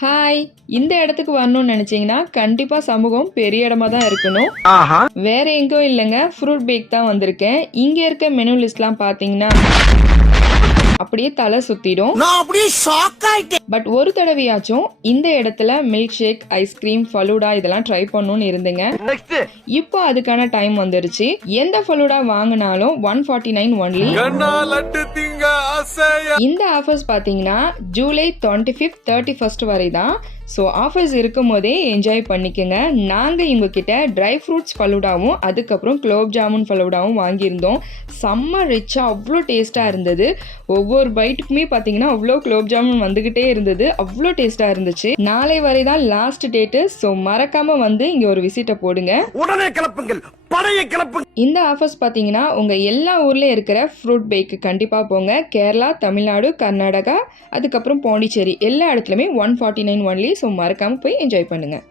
Hi, இந்த இடத்துக்கு வரணும்னு நினைச்சீங்கன்னா கண்டிப்பா சமூகம் பெரிய இடமா தான் இருக்கணும். வேற எங்கேயும் இல்லைங்க, ஃப்ரூட் பேக் தான் வந்திருக்கேன். இங்க இருக்க மெனு லிஸ்ட்லாம் பார்த்தீங்கன்னா அப்படியே தலை சுத்திடும். பட் ஒரு தடவையாச்சும் இந்த இடத்துல மில்க் ஷேக், ஐஸ்கிரீம், ஃபலூடா இதெல்லாம் ட்ரை பண்ணணும்னு இருந்துங்க. இப்போ அதுக்கான டைம் வந்துருச்சு. எந்த ஃபலூடா வாங்கினாலும் 149 ஒன்லி. இந்த ஆஃபர்ஸ் பார்த்தீங்கன்னா ஜூலை 25th 31st வரை தான். ஸோ ஆஃபர்ஸ் இருக்கும் போதே என்ஜாய் பண்ணிக்கோங்க. நாங்கள் இவங்க கிட்ட ட்ரை ஃப்ரூட்ஸ் ஃபலூடாவும் அதுக்கப்புறம் குலோப் ஜாமுன் ஃபலூடாவும் வாங்கியிருந்தோம். செம்ம ரிச்சாக அவ்வளோ டேஸ்ட்டாக இருந்தது. ஒவ்வொரு பைட்டுக்குமே பார்த்தீங்கன்னா அவ்வளோ குலோப் ஜாமுன் வந்துக்கிட்டே இருந்தது. அவ்வளோ டேஸ்ட்டாக இருந்துச்சு. நாளை வரை தான் லாஸ்ட் டேட்டு. ஸோ மறக்காமல் வந்து இங்கே ஒரு விசிட்டை போடுங்க. உடனே கிளப்புங்கள், படையை கிளப்புங்கள். இந்த ஆஃபர்ஸ் பார்த்தீங்கன்னா உங்கள் எல்லா ஊர்லேயும் இருக்கிற ஃப்ரூட் பேக்கு கண்டிப்பாக போங்க. கேரளா, தமிழ்நாடு, கர்நாடகா, அதுக்கப்புறம் பாண்டிச்சேரி எல்லா இடத்துலையுமே 149 ஒன்லி. ஸோ மறக்காமல் போய் என்ஜாய் பண்ணுங்கள்.